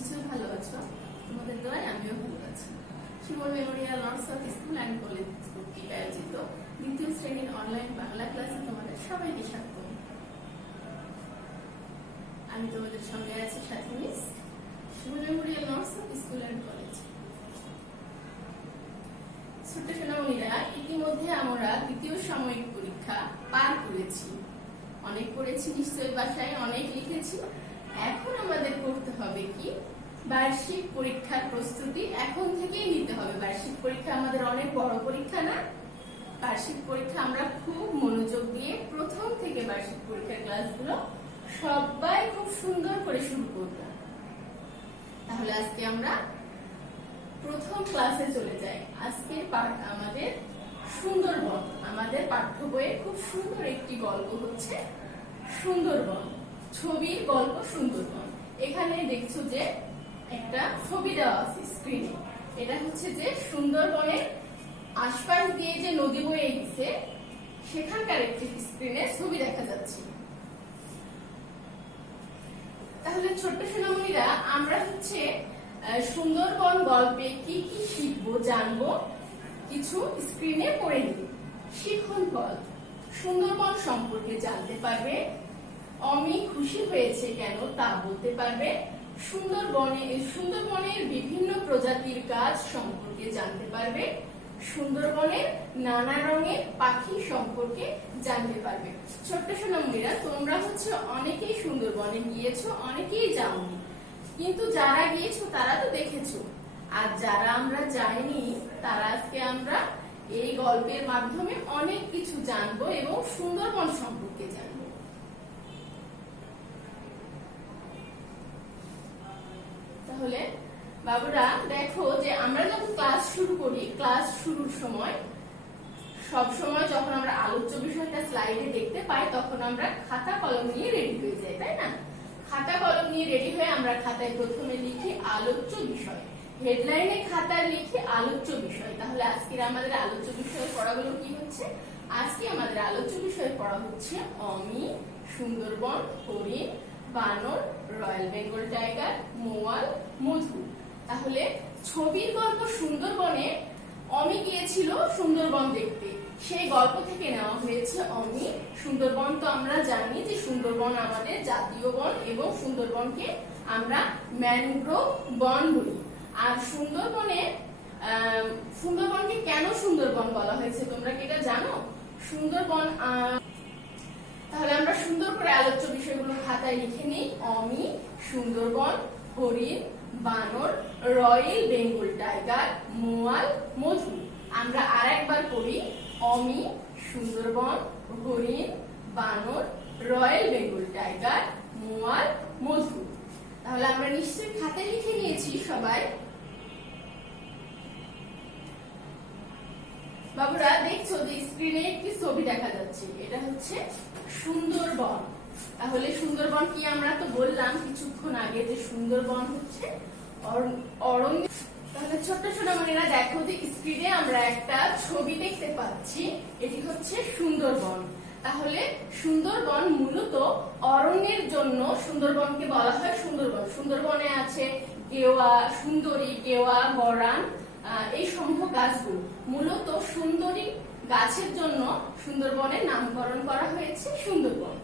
নিশ্চয়ই ভালো আছো। তোমাদের দোয়ায় আমিও ভালো আছি। Shimul memorial nursery school and college কর্তৃক আয়োজিত দ্বিতীয় শ্রেণীর অনলাইন বাংলা ক্লাসে তোমাদের সবাইকে স্বাগত। আমি তোমাদের সঙ্গে আছি সাথী miss, Shimul memorial nursery school and college. ছোট্ট সোনামণিরা, ইতিমধ্যে আমরা দ্বিতীয় সাময়িক পরীক্ষা পার করেছি। অনেক পড়েছি নিশ্চয়ই, বাসায় অনেক লিখেছি। এখন আমাদের করতে হবে কি, বার্ষিক পরীক্ষার প্রস্তুতি এখন থেকেই নিতে হবে। বার্ষিক পরীক্ষা আমাদের অনেক বড় পরীক্ষা না? বার্ষিক পরীক্ষা আমরা খুব মনোযোগ দিয়ে প্রথম থেকে বার্ষিক পরীক্ষার ক্লাসগুলো সবাই খুব সুন্দর করে শুরু করব। তাহলে আজকে আমরা প্রথম ক্লাসে চলে যাই। আজকের পাঠ আমাদের সুন্দরবন। আমাদের পাঠ্য বইয়ে খুব সুন্দর একটি গল্প হচ্ছে সুন্দরবন, ছবির গল্প সুন্দরবন। এখানে দেখছো যে একটা ছবি দেওয়া আছে স্ক্রিনে। এটা হচ্ছে যে সুন্দরবনের আশপাশ দিয়ে যে নদী বয়ে গেছে সেখানকার একটি স্ক্রিনে ছবি দেখা যাচ্ছে। তাহলে ছোট্ট সোনামণিরা, আমরা হচ্ছে সুন্দরবন গল্পে কি কি শিখবো জানবো কিছু স্ক্রিনে পড়ে নিই। শিখন ফল, সুন্দরবন সম্পর্কে জানতে পারবে। অমি খুশি হয়েছে কেন তা বলতে পারবে। সুন্দরবনের বিভিন্ন প্রজাতির গাছ সম্পর্কে জানতে পারবে। সুন্দরবনের নানা রঙের পাখি সম্পর্কে জানতে পারবে। ছোট্ট সোনামণিরা, তোমরা হচ্ছে অনেকেই সুন্দরবনে গিয়েছো, অনেকেই যাওনি, কিন্তু যারা গিয়েছো তারা তো দেখেছো। আর যারা আমরা যাইনি তারা আজকে আমরা এই গল্পের মাধ্যমে অনেক কিছু জানবো এবং সুন্দরবন সম্পর্কে জানবো। তাহলে বাবুরা দেখো যে আমরা যখন ক্লাস শুরু করি, ক্লাস শুরুর সময় সব সময় যখন আমরা আলোচ্য বিষয়টা স্লাইডে দেখতে পাই তখন আমরা খাতা কলম নিয়ে রেডি হয়ে যাই, তাই না? খাতা কলম নিয়ে রেডি হয়ে আমরা খাতায় প্রথমে লিখি আলোচ্য বিষয়, হেডলাইনে খাতায় লিখি আলোচ্য বিষয়। তাহলে আজকের আমাদের আলোচ্য বিষয়ের পড়াগুলো কি হচ্ছে? আজকে আমাদের আলোচ্য বিষয়ে পড়া হচ্ছে অমি, সুন্দরবন, হরিণ, বানর, রয়্যাল বেঙ্গল টাইগার, মৌয়াল, মধু। তাহলে ছবির গল্প সুন্দরবনে অমি গিয়েছিল সুন্দরবন দেখতে, সেই গল্প থেকে নেওয়া হয়েছে অমি। সুন্দরবন তো আমরা জানি যে সুন্দরবন আমাদের জাতীয় বন এবং সুন্দরবনকে আমরা ম্যানগ্রোভ বন বলি। আর সুন্দরবনকে কেন সুন্দরবন বলা হয়েছে তোমরা কি এটা জানো? সুন্দরবন, তাহলে আমরা সুন্দর করে আলোচ্য বিষয়গুলো খাতায় লিখে নিই। অমি, সুন্দরবন, হরিণ, বানর, রয়্যাল বেঙ্গল টাইগার, মৌয়াল, মধু। আমরা আরেকবার পড়ি, অমি, সুন্দরবন, হরিণ, বানর, রয়্যাল বেঙ্গল টাইগার, মৌয়াল, মধু। তাহলে আমরা নিশ্চয়ই খাতায় লিখে নিয়েছি সবাই। বাবুরা দেখছো যে স্ক্রিনে একটি ছবি দেখা যাচ্ছে, এটা হচ্ছে সুন্দরবন। তাহলে সুন্দরবন কি আমরা তো বললাম কিছুক্ষণ আগে যে সুন্দরবন হচ্ছে অরণ্য। তাহলে ছোট্ট সোনামণিরা দেখো যে স্ক্রিনে আমরা একটা ছবি দেখতে পাচ্ছি, এটি হচ্ছে সুন্দরবন। তাহলে সুন্দরবন মূলত অরণ্যের জন্য সুন্দরবনকে বলা হয় সুন্দরবন। সুন্দরবনে আছে গেওয়া, সুন্দরী, গেওয়া, গরান, এই সমূহ গাছগুলো। মূলত সুন্দরী গাছের জন্য সুন্দরবনের নামকরণ করা হয়েছে সুন্দরবন।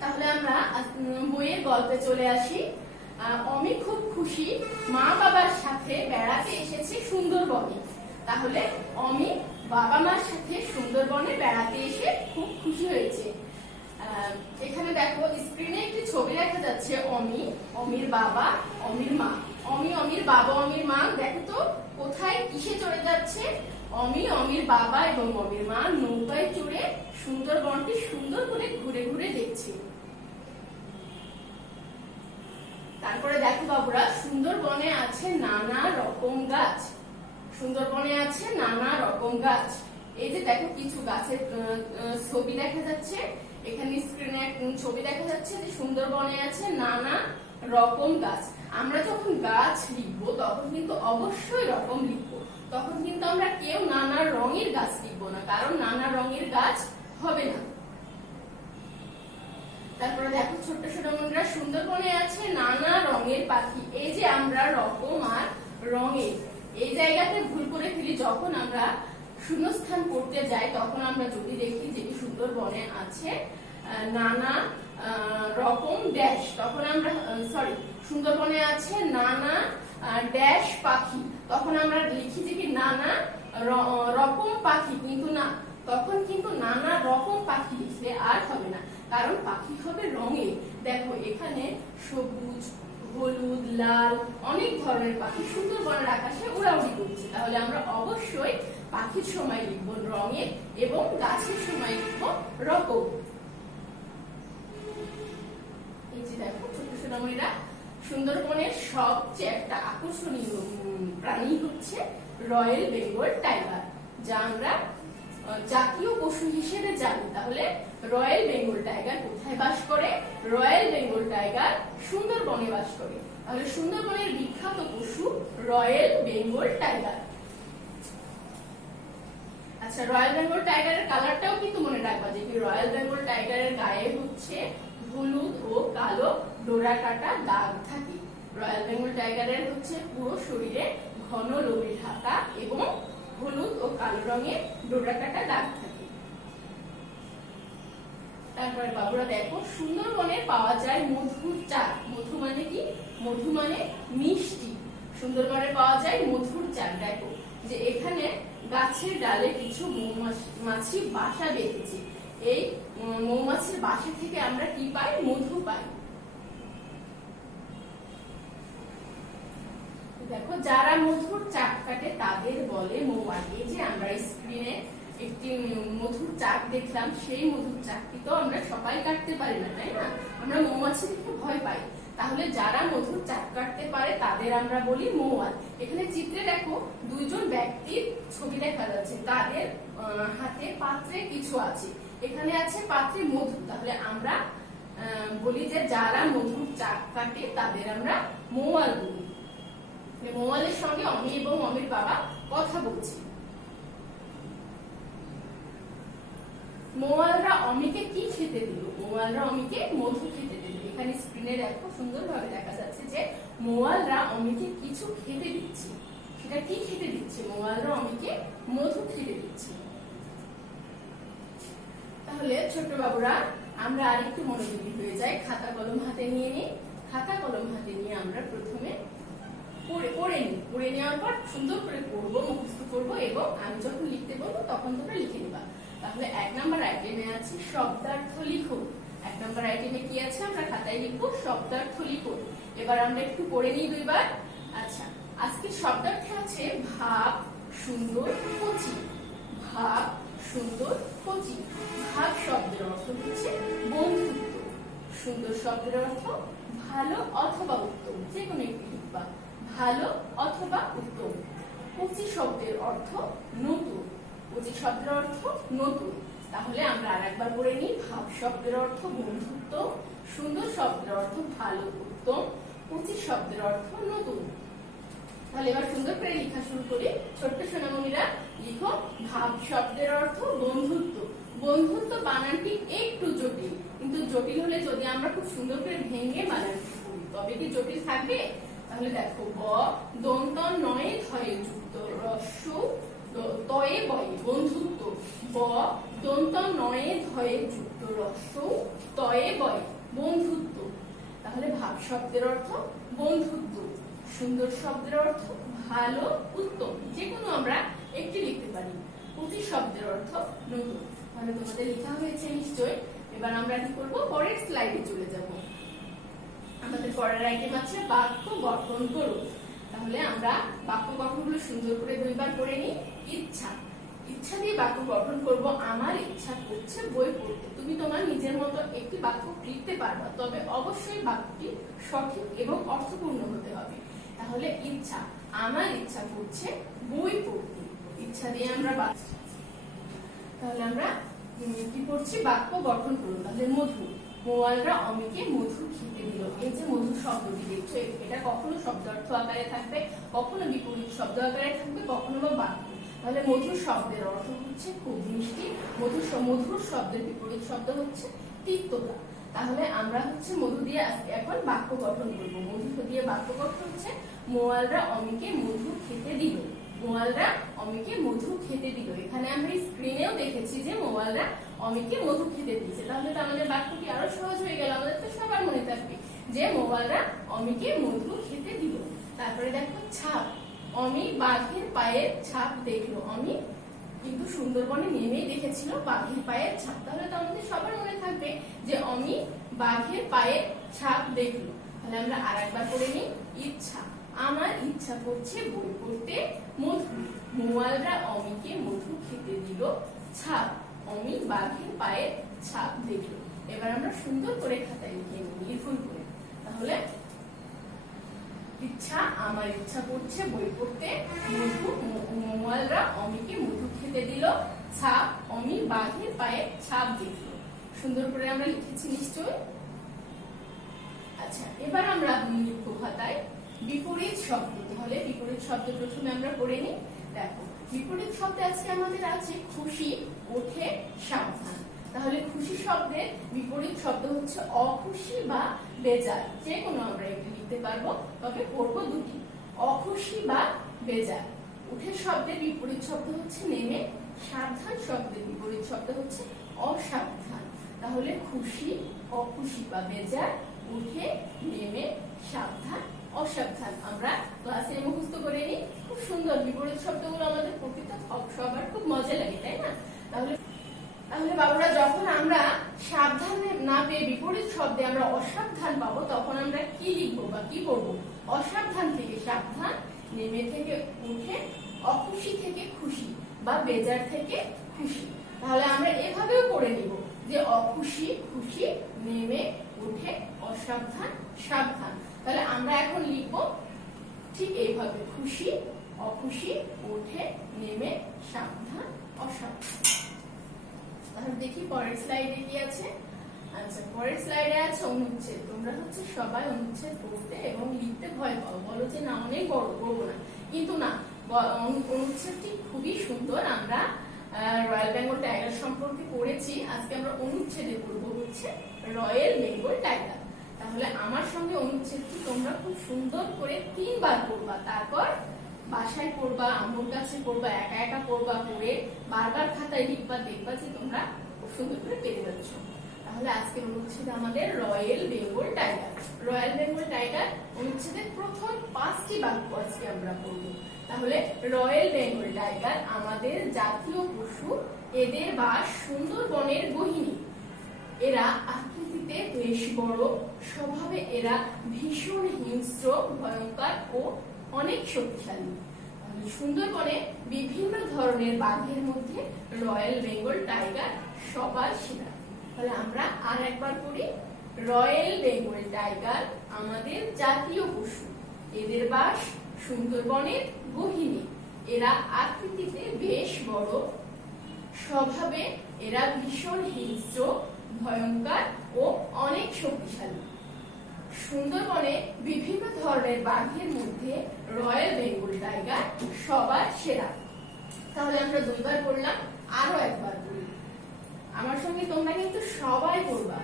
তাহলে আমরা বইয়ের গল্পে চলে আসি। অমি খুব খুশি, মা বাবার সাথে বেড়াতে এসেছে সুন্দরবনে। তাহলে অমি বাবা মার সাথে সুন্দরবনে বেড়াতে এসে খুব খুশি হয়েছে। এখানে দেখো স্ক্রিনে একটি ছবি দেখা যাচ্ছে অমি, অমির বাবা, অমির মা। অমি, অমির বাবা, অমির মা দেখো তো কোথায় কিসে চড়ে যাচ্ছে? অমি, অমির বাবা এবং অমির মা নৌকায় চড়ে সুন্দরবনটি সুন্দর করে ঘুরে ঘুরে দেখছে। তারপরে দেখো বাবুরা, সুন্দরবনে আছে নানা রকম গাছ। সুন্দরবনে আছে নানা রকম গাছ। এই যে দেখো কিছু গাছের ছবি দেখা যাচ্ছে, এখানে স্ক্রিনে ছবি দেখা যাচ্ছে যে সুন্দরবনে আছে নানা রকম গাছ। আমরা যখন গাছ লিখবো তখন কিন্তু অবশ্যই রকম লিখবো, তখন কিন্তু আমরা কেউ নানা রঙের গাছ লিখবো না, কারণ নানা রঙের গাছ হবে না। তারপরে দেখো ছোট্ট সোনামণিরা, সুন্দরবনে আছে নানা রঙের পাখি। এই যে আমরা রকম আর রঙের এই জায়গাতে ভুল করে ফেলি। যখন আমরা শূন্যস্থান পড়তে যাই তখন আমরা যদি দেখি যে সুন্দরবনে আছে নানা রকম ড্যাশ, তখন আমরা সুন্দরবনে আছে নানা ড্যাশ পাখি, তখন আমরা লিখি যে কি নানা রকম পাখি, কিন্তু না, তখন কিন্তু নানা রকম পাখি লিখলে আর হবে না, কারণ পাখি হবে রঙে। দেখো এখানে সবুজ, হলুদ, লাল অনেক ধরনের পাখি সুন্দরবনের আকাশে উড়াউড়ি করছে। তাহলে আমরা অবশ্যই পাখির সময় লিখবো রঙের এবং গাছের সময় লিখবো রকম। এই যে দেখো ছোট সোনামণিরা, সুন্দরবনের সবচেয়ে একটা আকর্ষণীয় প্রাণী হচ্ছে রয়্যাল বেঙ্গল টাইগার, যা আমরা জাতীয় পশু হিসেবে জানি। তাহলে রয়্যাল বেঙ্গল টাইগার কোথায় বাস করে? রয়্যাল বেঙ্গল টাইগার সুন্দরবনে বাস করে। তাহলে সুন্দরবনের বিখ্যাত পশু রয়্যাল বেঙ্গল টাইগার। আচ্ছা, রয়্যাল বেঙ্গল টাইগারের কালারটাও কিন্তু মনে রাখবা যে রয়্যাল বেঙ্গল টাইগারের গায়ে হচ্ছে হলুদ ও কালো ডোরা কাটা দাগ থাকে। রয়্যাল বেঙ্গল টাইগারের হচ্ছে পুরো শরীরে ঘন লোমে ঢাকা এবং হলুদ ও কালো রঙের ডোরা কাটা দাগ থাকে। তারপরে বাবুরা দেখো, সুন্দরবনে পাওয়া যায় মধুর চাক। মধু মানে কি? মধু মানে মিষ্টি। সুন্দরবনে পাওয়া যায় মধুর চাক। দেখো যে এখানে গাছের ডালে কিছু মৌমাছি বাসা বেঁধেছে। এই মৌমাছির বাসা থেকে আমরা কি পাই? মধু পাই। দেখো যারা মধুর চাক কাটে তাদের বলে মৌমাছি। এই যে আমরা স্ক্রিনে একটি মধুর চাক দেখলাম, সেই মধুর চাকটি তো আমরা সবাই কাটতে পারি না, তাই না? আমরা মৌমাছি দেখে ভয় পাই। তাহলে যারা মধুর চাক কাটতে পারে তাদের আমরা বলি মৌয়াল। এখানে চিত্রে দেখো দুইজন ব্যক্তির ছবি দেখা যাচ্ছে, তাদের হাতে পাত্রে কিছু আছে। এখানে আছে পাত্রে মধু। তাহলে আমরা বলি যে যারা মধুর চাক কাটে তাদের আমরা মৌয়াল বলি। মৌয়ালের সঙ্গে অমি এবং অমির বাবা কথা বলছে। মৌয়ালরা অমিকে কি খেতে দিল? মৌয়ালরা অমিকে মধু খেতে দিল। এখানে স্ক্রিনে দেখো সুন্দরভাবে দেখা যাচ্ছে যে মৌয়ালরা অমিকে কিছু খেতে দিচ্ছে। সেটা কি খেতে দিচ্ছে? মৌয়ালরা অমিকে মধু খেতে দিচ্ছে। তাহলে ছোট বাবুরা, আমরা আরেকটু মনোযোগী হয়ে যাই, খাতা কলম হাতে নিয়ে নিই। খাতা কলম হাতে নিয়ে আমরা প্রথমে পড়ে নিই। পড়ে নেওয়ার পর সুন্দর করে পড়বো, মুখস্থ করবো এবং আমি যখন লিখতে বলবো তখন তোমরা লিখে নিবা। তাহলে 1 নম্বর আইটেমে আছে শব্দার্থ লিখো। 1 নম্বর আইটেমে কি আছে? আমরা খাতায় লিখবো শব্দার্থ লিখো। এবার আমরা একটু পড়ে নিই দুইবার। আচ্ছা, আজকে শব্দার্থে আছে ভাব, সুন্দর, কচি। ভাব, সুন্দর, কচি। ভাব শব্দের অর্থ হচ্ছে বন্ধুত্ব। সুন্দর শব্দের অর্থ ভালো অথবা উত্তম, যে কোনো একটি লিখবা, ভালো অথবা উত্তম। কচি শব্দের অর্থ নতুন। কচি শব্দের অর্থ নতুন। তাহলে আমরা আরেকবার পড়ে নিই। ভাব শব্দের অর্থ বন্ধুত্ব, সুন্দর শব্দের অর্থ ভালো উত্তম, কচি শব্দের অর্থ নতুন। তাহলে এবার সুন্দর করে লেখা শুরু করি। ছোট্ট সোনামণিরা লিখো, ভাব শব্দের অর্থ বন্ধুত্ব। বন্ধুত্ব বানানটি একটু জটিল, কিন্তু জটিল হলে যদি আমরা খুব সুন্দর করে ভেঙে বানানটি করি তবে কি জটিল থাকবে? তাহলে দেখো, ব দন্ত নয়ে ধয়ে যুক্ত রস্য তয়ে বয়ে বন্ধুত্ব। ব দন্ত নয়ে ধয়ে যুক্ত রস্য তয়ে বয়ে বন্ধুত্ব। তাহলে ভাব শব্দের অর্থ বন্ধুত্ব, সুন্দর শব্দের অর্থ ভালো উত্তম, যে কোনো আমরা একটি লিখতে পারি। কচি শব্দের অর্থ নতুন। তাহলে তোমাদের লেখা হয়েছে নিশ্চয়। এবার আমরা কি করবো? পরের স্লাইডে চলে যাব। আমাদের পরের আইটেম আছে বাক্য গঠন করো। তাহলে আমরা বাক্য গঠনগুলো সুন্দর করে দুইবার পড়ে নিই। ইচ্ছা, ইচ্ছা দিয়ে বাক্য গঠন করব। আমার ইচ্ছা করছে বই পড়তে। তুমি তোমার নিজের মতো একটি বাক্য লিখতে পারবা, তবে অবশ্যই বাক্যটি সঠিক এবং অর্থপূর্ণ হতে হবে। তাহলে ইচ্ছা, আমার ইচ্ছা করছে বই পড়তে। ইচ্ছা দিয়ে আমরা তাহলে আমরা কি করছি? বাক্য গঠন করুন। তাহলে মধু, মৌয়ালরা অমিকে মধু খেতে দিল। এই যে মধু শব্দটি দেখছো, এটা কখনো শব্দার্থ আকারে থাকবে, কখনো বিপরীত শব্দ আকারে থাকবে, কখনো বা বাক্য। তাহলে মধুর শব্দের অর্থ হচ্ছে খুব মিষ্টি। মধুর শব্দের বিপরীত শব্দ হচ্ছে তিক্ততা। তাহলে আমরা হচ্ছে মধু দিয়ে এখন বাক্য গঠন করবো। মধু দিয়ে বাক্য গঠন হচ্ছে মোয়ালরা অমিকে মধু খেতে দিল। মোয়ালরা অমিকে মধু খেতে দিল। এখানে আমরা স্ক্রিনেও দেখেছি যে মোয়ালরা অমিকে মধু খেতে দিয়েছে। তাহলে তো আমাদের বাক্যটি আরো সহজ হয়ে গেল, আমাদের তো সবার মনে থাকবে যে মোয়ালরা অমিকে মধু খেতে দিল। তারপরে দেখো ছাপ, অমি বাঘের পায়ের ছাপ দেখলো। অমি কিন্তু সুন্দরবনে নেমেই দেখেছিল বাঘের পায়ের ছাপ। তাহলে তো আমাদের সবার মনে থাকবে যে অমি বাঘের পায়ের ছাপ দেখলো। তাহলে আমরা আরেকবার পড়ে নিই। ইচ্ছা, আমার ইচ্ছা করছে বই পড়তে মধু। মোয়ালরা অমিকে মধু খেতে দিল। ছাপ, অমি বাঘের পায়ের ছাপ দেখলো। এবার আমরা সুন্দর করে খাতায় লিখে নিই নির্ভুল করে। তাহলে ইচ্ছা, আমার ইচ্ছা করছে বই পড়তে মধু। মোয়ালরা অমিকে মধু খেতে দিল। ছাপ, অমি বাঘের পায়ের ছাপ দেখলো। সুন্দর করে আমরা লিখেছি নিশ্চয়। আচ্ছা, এবার আমরা লিখবো খাতায় বিপরীত শব্দ। তাহলে বিপরীত শব্দ প্রথমে আমরা পড়ে নিই। দেখো, বিপরীত শব্দে আজকে আমাদের আছে খুশি, ওঠে, সাবধান। তাহলে খুশি শব্দের বিপরীত শব্দ হচ্ছে অখুশি বা বেজার। যে কোনো আমরা এটা লিখতে পারবো, তবে পড়বো দুটি, অখুশি বা বেজার। উঠে শব্দের বিপরীত শব্দ হচ্ছে নেমে। সাবধান শব্দের বিপরীত শব্দ হচ্ছে অসাবধান। তাহলে খুশি, অখুশি বা বেজার, উঠে, নেমে, সাবধান, অসাবধান। আমরা ক্লাসে মুখস্থ করে নিই। খুব সুন্দর বিপরীত শব্দগুলো আমাদের পড়তে সবার খুব মজা লাগে, তাই না? তাহলে বাবুরা, যখন আমরা সাবধান না পেয়ে বিপরীত শব্দে আমরা অসাবধান পাবো, তখন আমরা কি লিখবো বা কি পড়বো? অসাবধান থেকে সাবধান, নেমে থেকে উঠে, অখুশি থেকে খুশি বা বেজার থেকে খুশি। তাহলে আমরা এভাবেও পড়ে নিব যে অখুশি, খুশি, নেমে, উঠে, অসাবধান, সাবধান। তাহলে আমরা এখন লিখবো ঠিক এইভাবে, খুশি, অখুশি, উঠে, নেমে, সাবধান, অসাবধান। তাহলে দেখি পরের স্লাইডে কি আছে। আচ্ছা, পরের স্লাইডে আছে অনুচ্ছেদ। তোমরা হচ্ছে সবাই অনুচ্ছেদ পড়তে এবং লিখতে ভয় পাও, বলো যে না অনেক বড়, পড়বো না। কিন্তু না, অনুচ্ছেদটি খুবই সুন্দর। আমরা রয়্যাল বেঙ্গল টাইগার সম্পর্কে পড়েছি, আজকে আমরা অনুচ্ছেদে পড়বো হচ্ছে রয়্যাল বেঙ্গল টাইগার। তাহলে আমার সঙ্গে অনুচ্ছেদটি তোমরা খুব সুন্দর করে 3 বার পড়বা, তারপর বাসায় পড়বা, আম্মুর কাছে পড়বা, একা একা পড়বা, পড়ে বারবার খাতায় লিখবা, দেখবা যে তোমরা খুব সুন্দর করে পেরে যাচ্ছ। তাহলে আজকের অনুচ্ছেদ আমাদের royal Bengal tiger. Royal Bengal tiger অনুচ্ছেদের প্রথম 5টি বাক্য আজকে আমরা পড়বো। তাহলে রয়্যাল বেঙ্গল টাইগার আমাদের জাতীয় পশু, এদের বাস সুন্দরবনের গহীনে। এরা আকৃতিতে বেশ বড়, স্বভাবে এরা ভীষণ হিংস্র, ভয়ঙ্কর ও অনেক শক্তিশালী। সুন্দরবনে বিভিন্ন ধরনের বাঘের মধ্যে রয়্যাল বেঙ্গল টাইগার সবার সেরা। তাহলে আমরা আর একবার পড়ি। রয়্যাল বেঙ্গল টাইগার আমাদের জাতীয় পশু, এদের বাস সুন্দরবনের গহীনে। এরা আকৃতিতে বেশ বড়, স্বভাবে এরা ভীষণ হিংস্র, ভয়ঙ্কর ও অনেক শক্তিশালী। সুন্দরবনে বিভিন্ন ধরনের বাঘের মধ্যে রয়্যাল বেঙ্গল টাইগার সবার সেরা। তাহলে আমরা 2 বার পড়লাম, আরো একবার পড়ি। আমার সঙ্গে তোমরা কিন্তু সবাই পড়বা।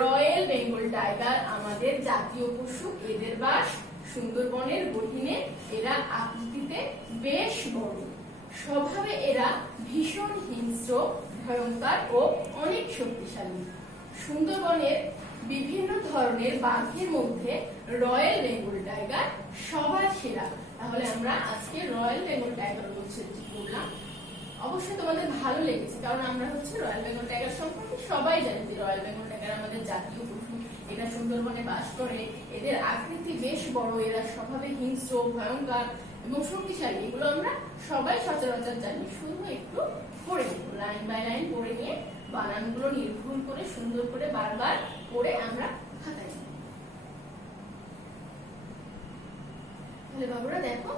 রয়্যাল বেঙ্গল টাইগার আমাদের জাতীয় পশু, এদের বাস সুন্দরবনের গহীনে। এরা আকৃতিতে বেশ বড়, স্বভাবে এরা ভীষণ হিংস্র, ভয়ঙ্কর ও অনেক শক্তিশালী। সুন্দরবনের বিভিন্ন ধরনের বাঘের মধ্যে রয়্যাল বেঙ্গল টাইগার সবার সেরা। তাহলে আমরা আজকে রয়্যাল বেঙ্গল টাইগার অনুচ্ছেদটি পড়লাম। অবশ্যই তোমাদের ভালো লেগেছে, কারণ আমরা হচ্ছে রয়্যাল বেঙ্গল টাইগার সম্পর্কে সবাই জানি যে রয়্যাল বেঙ্গল টাইগার আমাদের জাতীয় পশু, এরা সুন্দরবনে বাস করে, এদের আকৃতি বেশ বড়, এরা স্বভাবে হিংস্র, ভয়ঙ্কর এবং শক্তিশালী। এগুলো আমরা সবাই সচরাচর জানি, শুধু একটু পড়ে নেব, লাইন বাই লাইন পড়ে নিয়ে বানানগুলো নির্ভুল করে সুন্দর করে বারবার পড়ে আমরা খাতায়। তাহলে বাবুরা দেখো,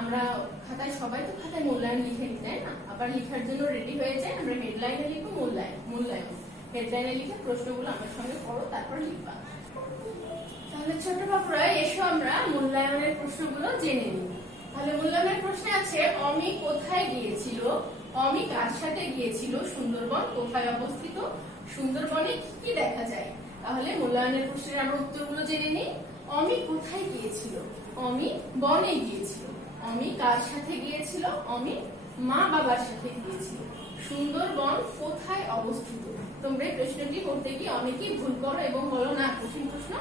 আমরা খাতায় সবাই তো খাতায় মূল্যায়ন লিখে নিই, তাই না? আবার লেখার জন্য রেডি হয়ে যায়। আমরা হেডলাইনে লিখবো মূল্যায়ন। হেডলাইনে লিখে প্রশ্নগুলো আমার সঙ্গে পড়ো, তারপর লিখবা। তাহলে ছোট বাবুরা এসো আমরা মূল্যায়নের প্রশ্নগুলো জেনে নিই। তাহলে মূল্যায়নের প্রশ্নে আছে, অমি কোথায় গিয়েছিল? অমি কার সাথে গিয়েছিল? সুন্দরবন কোথায় অবস্থিত? সুন্দরবনে কি কি দেখা যায়? তাহলে মূল্যায়নের প্রশ্নের আমরা উত্তরগুলো জেনে নিই। অমি কোথায় গিয়েছিল? অমি বনে গিয়েছিল। অমি কার সাথে গিয়েছিল? অমি মা বাবার সাথে গিয়েছিল। সুন্দরবন কোথায় অবস্থিত? তোমরা এই প্রশ্নটি করতে গিয়ে অনেকেই ভুল করো এবং বলো না কঠিন প্রশ্ন,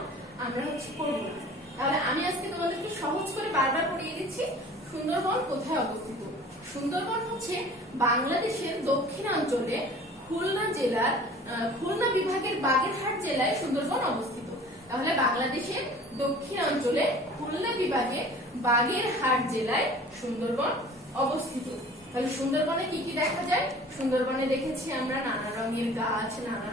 আমরা করবো না। তাহলে আমি আজকে তোমাদেরকে সহজ করে বারবার পড়িয়ে দিচ্ছি। সুন্দরবন কোথায় অবস্থিত? সুন্দরবন হচ্ছে বাংলাদেশের দক্ষিণাঞ্চলে খুলনা জেলার খুলনা বিভাগের বাগেরহাট জেলায় সুন্দরবন অবস্থিত। তাহলে বাংলাদেশের দক্ষিণাঞ্চলে খুলনা বিভাগে বাগেরহাট জেলায় সুন্দরবন অবস্থিত। তাহলে সুন্দরবনে কি কি দেখা যায়? সুন্দরবনে দেখেছি আমরা নানা রঙের গাছ, নানা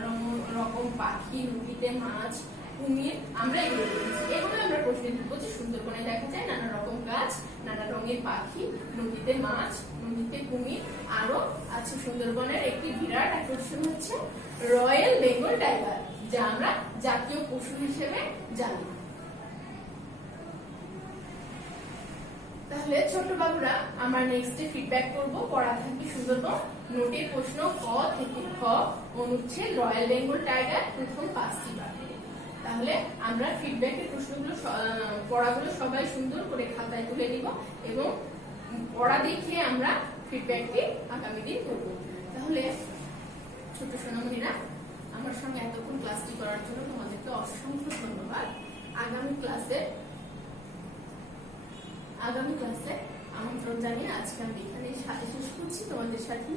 রকম পাখি, নদীতে মাছ, কুমির, আমরা এগুলো দেখেছি। এগুলো আমরা প্রশ্নে দিব যে সুন্দরবনে দেখা যায় নানা রকম গাছ, নানা রঙের পাখি, নদীতে মাছ, নদীতে কুমির। আরো আছে সুন্দরবনের একটি বিরাট আকর্ষণ হচ্ছে রয়্যাল বেঙ্গল টাইগার, যা আমরা জাতীয় পশু হিসেবে জানি। তাহলে ছোট বাবুরা, আমরা নেক্সটে ফিডব্যাক করব। পড়া থাকবে সুন্দরবন, নোটের প্রশ্ন ক থেকে খ, অনুচ্ছেদ রয়্যাল বেঙ্গল টাইগার, প্রথম 5টি বাক্য। তাহলে আমরা ফিডব্যাকের প্রশ্নগুলো পড়াগুলো সবাই সুন্দর করে খাতায় তুলে নিব এবং পড়া দেখে আমরা ফিডব্যাকটি আগামী দিন করব। তাহলে ছোট সোনামণিরা, আমার সঙ্গে এতক্ষণ ক্লাসটি করার জন্য তোমাদেরকে অসংখ্য ধন্যবাদ। আগামী ক্লাসে আমন্ত্রণ জানিয়ে আজকে আমি এখানে শেষ করছি। তোমাদের সাথে